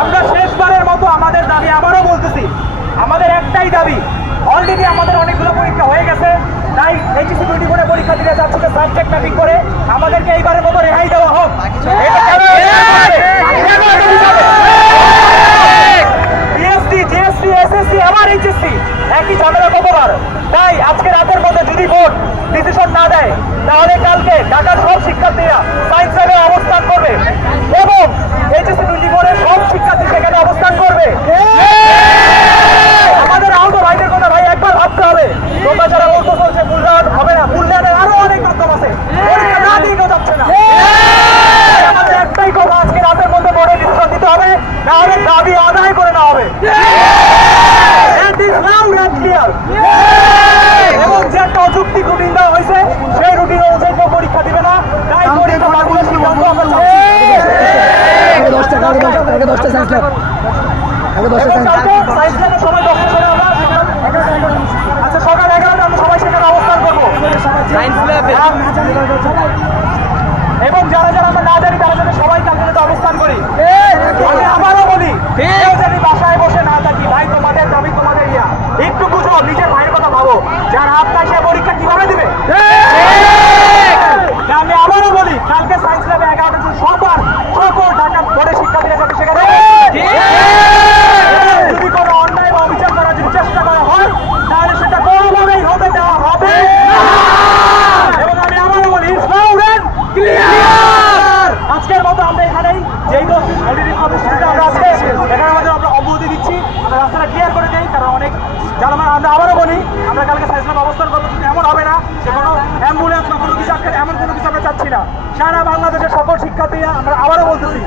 আমরা শেষবারের মতো আমাদের দাবি আবারও বলতেছি। আমাদের একটাই দাবি অলরেডি আমাদের অনেকগুলো পরীক্ষা হয়ে গেছে, তাই এইচএসসি টোয়েন্টি ফোরে পরীক্ষা দিতে যাচ্ছে সাবজেক্ট ম্যাপিং করে আমাদেরকে এইবারের মতো রেহাই দেওয়া হোক। একই ঝামেলা তাই আজকে রাতের মধ্যে যদি বোর্ড না দেয়, তাহলে কালকে ঢাকার সব শিক্ষার্থীরা সায়েন্স অবস্থান করবে এবং এইচএসসি টোয়েন্টি ফোরের সব শিক্ষার্থী সেখানে অবস্থান করবে আমাদের আহত ভাইদের কথা ভাই একবার ভাবতে হবে তোমরা যারা বলতে চলছে মূল্যায়ন হবে না মূল্যায়নের আরও অনেক মাধ্যম আছে পরীক্ষা না দিয়ে কেউ যাচ্ছে না আমাদের একটাই কথা আজকে রাতের মধ্যে বোর্ডে ডিসিশন দিতে হবে না হলে দাবি আদায় করে নেওয়া হবে। And this loud and clear. এবং যে একটা অযৌক্তিক রুটিন দেওয়া হয়েছে সেই রুটিন অনুযায়ী পরীক্ষা দিবে না। তাই পরীক্ষা বাতিলের সিদ্ধান্ত আমরা দশটা আগে দশটা আগে ল্যাব আগে দশটা এবং সায়েন্স কালকে সায়েন্স ল্যাবের সময় দশটার সময় আমরা আচ্ছা সকাল এগারোটা আমরা সবাই সেখানে অবস্থান করব। ল্যাবে এবং যারা যারা আমরা না জানি তারা যাতে সবাই কালকে যাতে অবস্থান করি। যার হাত নাই সে পরীক্ষা কীভাবে দিবে? আমি আবারও বলি কালকে সায়েন্স ল্যাবে এগারোটা জন সবার সকল ঢাকা বোর্ডের শিক্ষার্থীরা যাতে সেখানে। যদি কোনো অন্যায় বা অবিচার করার যদি চেষ্টা করা হয় তাহলে সেটা কোনোভাবেই হতে দেওয়া হবে এবং আমি আবারও বলি স্লোগান ক্লিয়ার আজকের মতো আমরা এখানেই যেই তো অলরেডি কর্মসূচিটা আমরা আজকে এখানে আমাদের আমরা অব্যাহতি দিচ্ছি আমরা রাস্তাটা ক্লিয়ার করে দেই কারণ অনেক যারা আমরা আবারও বলি, আমরা কালকে সাইজলাম অবস্থান করব এমন হবে না যে কোনো অ্যাম্বুলেন্স বা কোনো কিছু এমন কোনো কিছু আমরা চাচ্ছি না। সারা বাংলাদেশের সকল শিক্ষার্থীরা, আমরা আবারও বলতেছি।